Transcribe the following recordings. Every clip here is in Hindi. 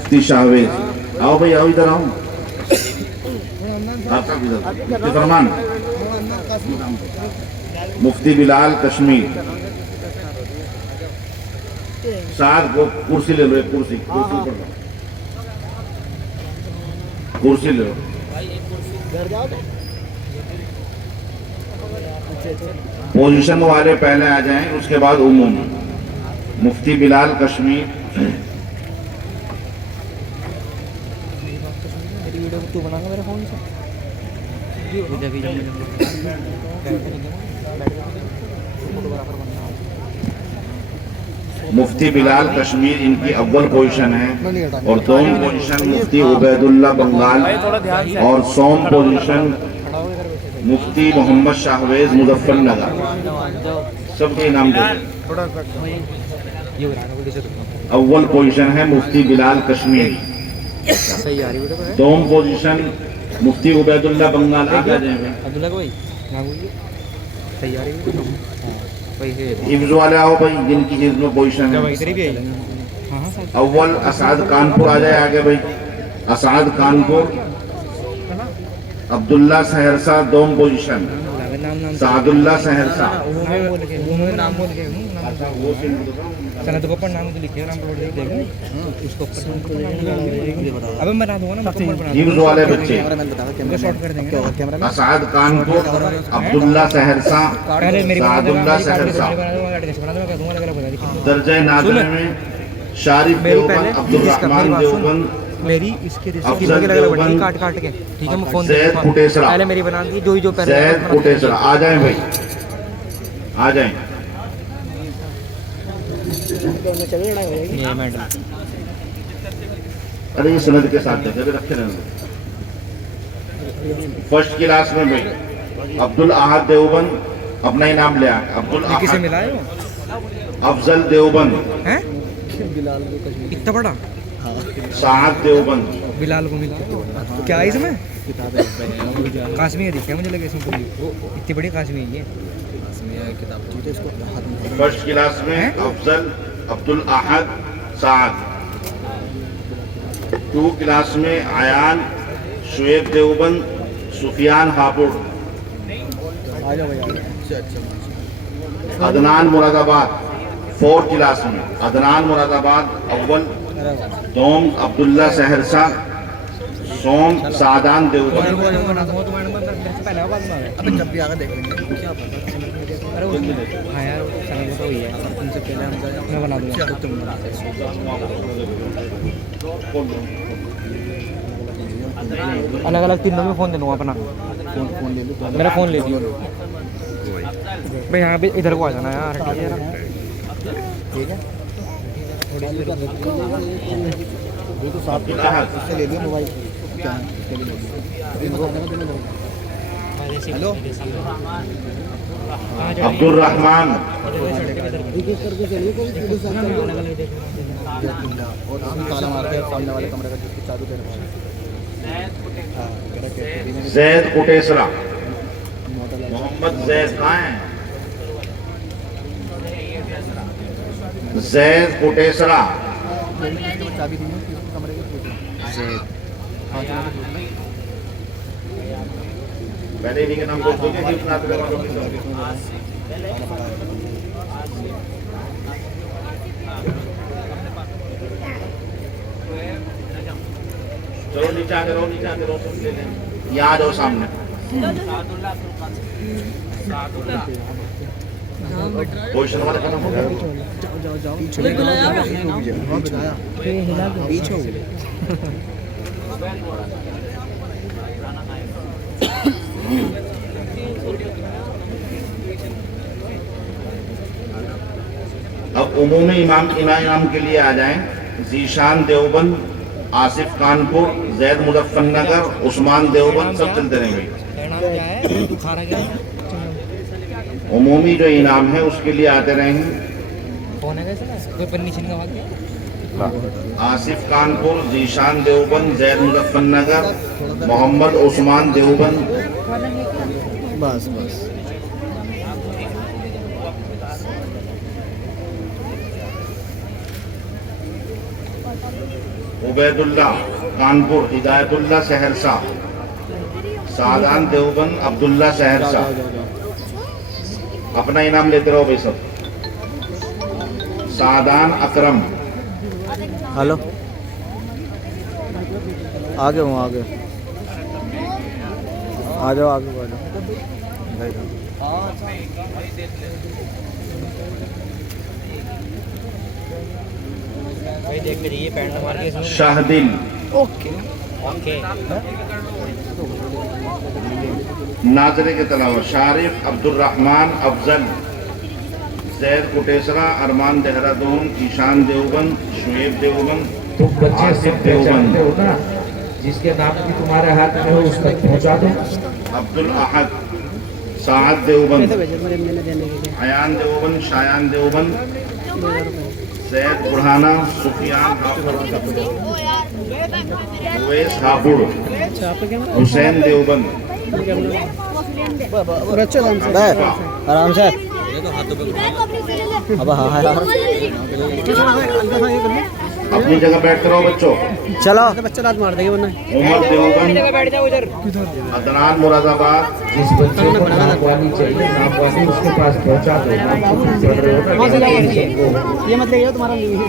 मुफ्ती शाहवेज, आओ भाई आओ, इधर आओ। आपका मुफ्ती फरमान, मुफ्ती बिलाल कश्मीर। साथ वो कुर्सी ले लो, एक कुर्सी कुर्सी पर लो। कुर्सी ले लो। पोजीशन वाले पहले आ जाएं, उसके बाद उमूम। मुफ्ती बिलाल कश्मीर। तू बनाना मेरे फोन से। मुफ्ती बिलाल कश्मीर इनकी अव्वल पोजीशन है और दोम पोजीशन मुफ्ती उबैदुल्ला बंगाल और सोम पोजीशन मुफ्ती मोहम्मद शाहवेज मुजफ्फरनगर। सबके नाम दे। अव्वल पोजीशन है मुफ्ती बिलाल कश्मीर, दोम पोजीशन मुफ्ती उबैदुल्ला बंगाल। आगे हिफ्ज वाले आओ भाई, जिनकी हिफ्ज में पोजीशन है। अव्वल असाद कानपुर आ जाए आगे भाई। असाद कानपुर। अब्दुल्ला सहरसा दोम पोजीशन। सादुल्ला सहरसा। सनत को नाम तो लिखे नाम उसको अबे मैं बता दूंगा ना। हिफ्ज वाले बच्चे शॉर्ट कर देंगे। असाद कानपुर, अब्दुल्ला सहरसा, सादुल्ला सहरसा। दर्जे नाज़िल में शारिफ देवबंद, अब्दुल रहमान देवबंद, मेरी इसके काट काट के ठीक है। मैं फोन ज़ैद कुटेसरा, पहले मेरी बना दी जो पहले ज़ैद कुटेसरा। आ जाएं भाई, आ जाएं। अरे ये सनद के साथ देखे रखे रहने। फर्स्ट क्लास में भाई अब्दुल अहद देवबंद, अपना ही नाम लिया। अब्दुल किसे मिला है अफजल देवबंद हैं? इतना बड़ा साहब देवबंद। बिलाल को मिला क्या है इसमें? काश्मीर दिखा मुझे लगे इसमें पूरी इतनी बड़ी काश्मीर है किताब। फर्स्ट क्लास में अफजल अब्दुल अहद साद। 2 क्लास में आयान शुएब देवबंद सुफियान हापुड़। अदनान मुरादाबाद 4 क्लास में अदनान मुरादाबाद अव्वल। दोम अब्दुल्ला सहरसा, सोम सादान देवबंद। जब भी आगे देख लेंगे क्या पता। हाँ यार चैनल तो ही है, उनसे पहले मैं बना दूँगा। अलग अलग तीनों में फ़ोन दे दूँगा अपना। फ़ोन ले लो, मेरा फ़ोन ले लियो भाई। यहाँ पे इधर को आ जाना यार, ठीक है ठीक है। तो साथ इससे ले लियो मोबाइल। हेलो अब्दुल रहमान ज़ैद कुटेसरा। मोहम्मद ज़ैद कहाँ है? ज़ैद कुटेसरा। पहले इन्हीं के नाम बोल दोगे कि उतना चलो नीचे आके रहो, नीचे आके रहो, सब ले लें। यहाँ आ जाओ सामने। पोजीशन वाले का नाम हो गया। पीछे हो गया। अब उमूमी इमाम के लिए आ जाएं। जीशान देवबंद, आसिफ कानपुर, जैद मुजफ्फरनगर, उस्मान देवबंद, सब चलते रहेंगे। उमूमी जो इनाम है उसके लिए आते रहेंगे। आसिफ कानपुर, जीशान देवबंद, जैद मुजफ्फरनगर, मोहम्मद उस्मान देवबंद। बस बस उबैदुल्ला कानपुर, हिदायतुल्ला सहरसा, सादान देवबंद, अब्दुल्ला सहरसा। अपना इनाम लेते रहो भाई सब। सादान अकरम, हेलो आगे हूँ आगे आ जाओ आगे बढ़ो। भाई देख लीजिए पैंट मार के इसमें। शाहदिल, ओके ओके नाजरे के तलावा शारिफ, अब्दुर्रहमान अफजल, जैद कुटेसरा, अरमान देहरादून, ईशान देवबंद, शुएब देवबंद, तुम बच्चे आसिफ सब पहचानते देवबंद, हो ना, जिसके नाम भी तुम्हारे हाथ में हो उस तक पहुंचा दो। अब्दुल अहद, साद देवबंद, अयान देवबंद, शायान देवबंद, जैद बुरहाना, सुफियान उवैस हापुड़, हुसैन देवबंद, आराम से अब हाँ यार अपनी जगह बैठते रहो बच्चों। चलो बच्चा दांत मार देंगे वरना। उमर देवबंद, बैठ जाओ इधर। अदनान मुरादाबाद, जिस बच्चे को नामवानी चाहिए नामवानी उसके पास पहुंचा दो। ये मत ले जाओ तुम्हारा नहीं है।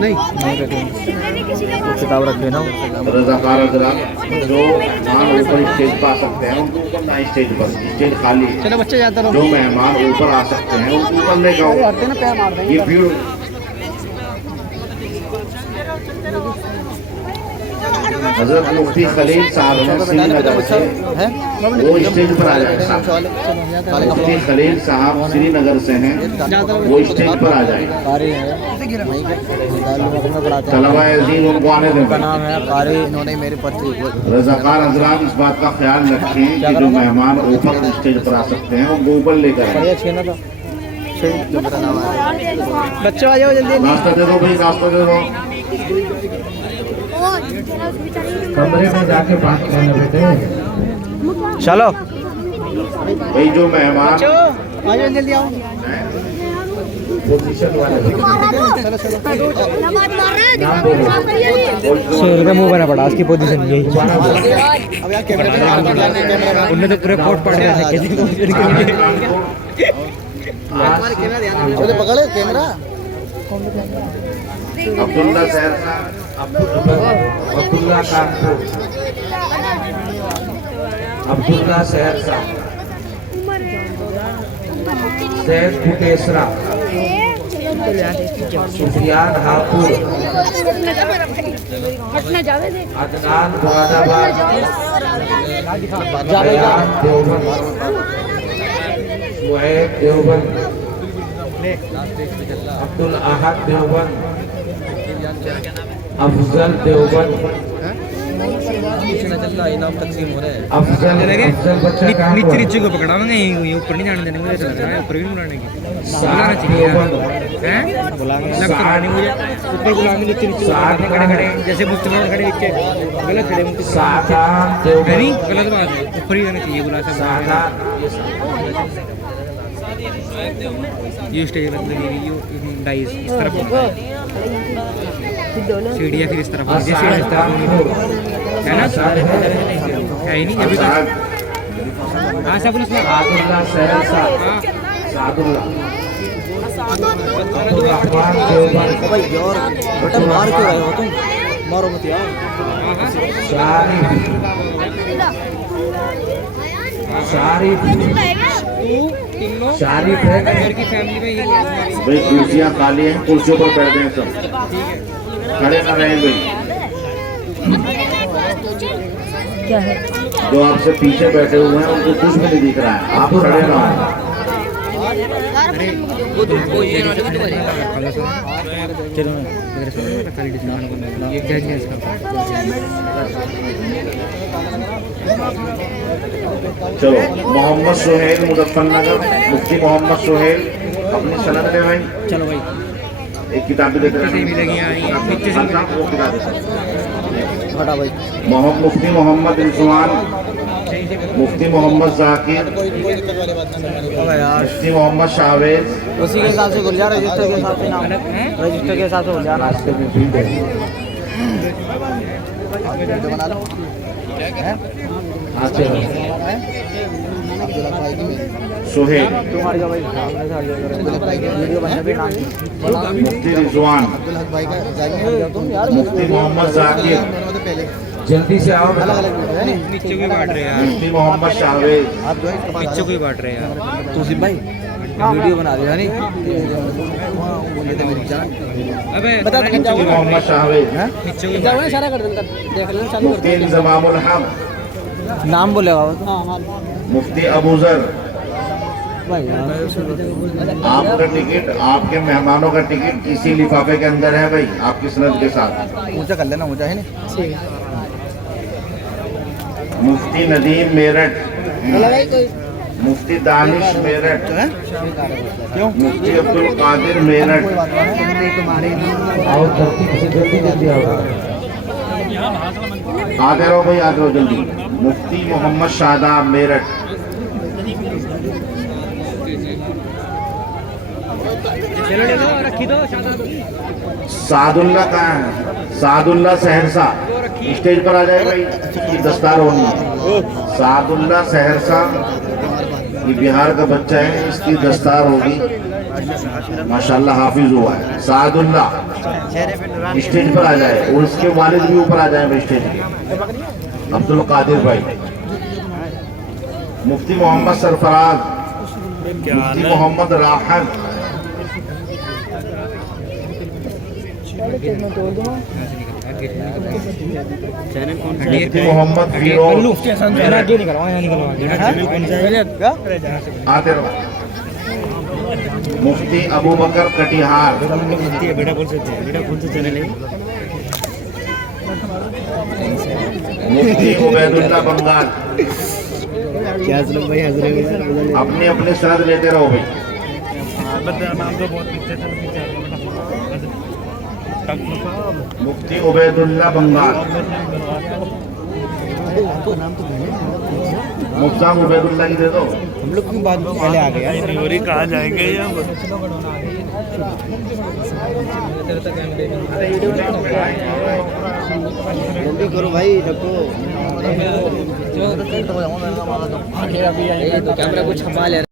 नहीं किताब रख देना। रजाकार हजरात जो मेहमान ऊपर स्टेज पर आ सकते हैं उनको ऊपर ना, स्टेज पर स्टेज खाली है। चलो बच्चे जाता जो मेहमान ऊपर आ सकते हैं उनको ऊपर ले जाओ। ना पैर मार देंगे। ये भीड़ हजरत मुफ्ती खलील साहब हैं श्रीनगर से, वो स्टेज पर आ जाए। मुफ्ती खलील साहब श्रीनगर से हैं, वो स्टेज पर आ जाए। तलबा अज़ीम उनको आने दें। नाम है कारी, इन्होंने मेरी पर्ची रजाकार हजरात इस बात का ख्याल रखें कि जो मेहमान ऊपर स्टेज पर आ सकते हैं वो ऊपर लेकर आए। छीना था बच्चों आ जाओ जल्दी। रास्ता दे दो भाई, रास्ता दे दो। कमरे में जाके बात करने बेटे। चलो भाई जो मेहमान आ जाओ जल्दी आओ। पोजीशन वाले शेर का मुंह बना पड़ा उसकी पोजीशन यही। उनने तो पूरे कोट पड़ गया पकड़े कैमरा। अब्दुल्ला सहरसा, अब्दुल्ला कानपुर, अब्दुल्ला सहरसा, जैद कुटेसरा, सुफियान हापुड़, अदनान मुरादाबाद, अयान देवबंद, शुएब देवबंद, अब्दुल अहद देवबंद, अफजल देवबंद, इनाम तकसीम हो रहे हैं। अफजल बच्चा कहाँ नीचे पर? नीचे को पकड़ावांगे, ये ऊपर नहीं जाने देने मुझे तो लग रहा है ऊपर भी नहीं बुलाने की। बुलाना सात चाहिए देवबंद, हैं, बुलाएंगे लग तो रहा नहीं मुझे ऊपर बुलाएंगे। नीचे नीचे बुलाने खड़े खड़े जैसे मुफ्त में खड़े नीचे गलत खड़े मुफ्त सादान है देवबंद, नहीं, गलत बात है। ऊपर ही जाना चाहिए बुला सब। ये स्टेज मतलब ये डाइस इस तरफ सीढ़ियाँ फिर इस तरफ होनी चाहिए, सीढ़ी इस तरफ होनी चाहिए। है ना, है ही नहीं अभी तक। हाँ सब सादुल्ला सहरसा, सादुल्ला, अब्दुर्रहमान देवबंद, भाई और बटन मार क्यों रहे हो तुम? मारो मत यार। शारिफ, शारिफ है घर की फैमिली में ये भाई कुर्सियाँ खाली हैं, कुर्सियों पर बैठ गए सब, खड़े ना रहे भाई। क्या है? जो आपसे पीछे बैठे हुए हैं उनको कुछ भी नहीं दिख रहा है, आप खड़े रहो। चलो मोहम्मद सुहेल मुजफ्फरनगर, मुफ्ती मोहम्मद सुहेल अपनी सनद ले भाई। चलो भाई एक किताब भी देख रहे भी लगी आ रही है नीचे से। हैं वो किताब हटा भाई। मुफ्ती मोहम्मद रिजवान मुफ्ती मोहम्मद जाकिर, मुफ्ती मोहम्मद शाहवेज, उसी के हिसाब से खुल जा, रजिस्टर के हिसाब से नाम, रजिस्टर के हिसाब से खुल जाना। सुहेल, तुम्हारी जो भाई वीडियो बना के नाम, मुफ्ती रिजवान, मुफ्ती मोहम्मद जाकिर, जल्दी से आओ। नीचे कोई बांट रहे हैं यार, मुफ्ती मोहम्मद शाहवेज, नीचे कोई बांट रहे हैं यार। तोसिफ भाई वीडियो बना दिया नहीं, बोले थे मेरी जान। अबे बता मुफ्ती मोहम्मद शाहवेज, नीचे कोई बांट इशारा कर देना, देख लेना चालू मुफ्ती इंजमामुल हक, नाम बोलेगा मुफ्ती अबूजर। भाई आपका टिकट, आपके मेहमानों का टिकट इसी लिफाफे के अंदर है भाई, आपकी सनद के साथ। ऊंचा कर लेना, ऊंचा है नहीं। मुफ्ती नदीम मेरठ, मुफ्ती दानिश मेरठ, मुफ्ती अब्दुल कादिर मेरठ, आओ तरतीब से जल्दी जल्दी आओ। आते रहो भाई, आते रहो जल्दी। मुफ्ती मोहम्मद शादाब मेरठ, चलो ले दो, रखी दो शादाब। सादुल्ला कहाँ है? सादुल्ला सहरसा, स्टेज पर आ जाए भाई, इसकी दस्तार होनी है। सादुल्ला सहरसा, ये बिहार का बच्चा है, इसकी दस्तार होगी। माशाल्लाह हाफिज हुआ है। सादुल्ला स्टेज पर आ जाए, और उसके वालिद भी ऊपर आ जाए भाई स्टेज पे। अब्दुल कादिर भाई, मुफ्ती मोहम्मद सरफराज, मुफ्ती मोहम्मद राहत, मुफ्ती मोहम्मद फिरोज। आते रहो। मुफ्ती अबू बकर कटिहार, मुफ्ती उबैदुल्ला बंगाल। अपने अपने सनद लेते रहो भाई। मुफ्ती उबैदुल्ला बंगाल, मुफ्ता उबैदुल्ला की दे दो। हम लोग क्यों बाद में पहले आ गए यार? कहाँ जाएंगे या जल्दी करो भाई, रखो कैमरा कुछ संभाल।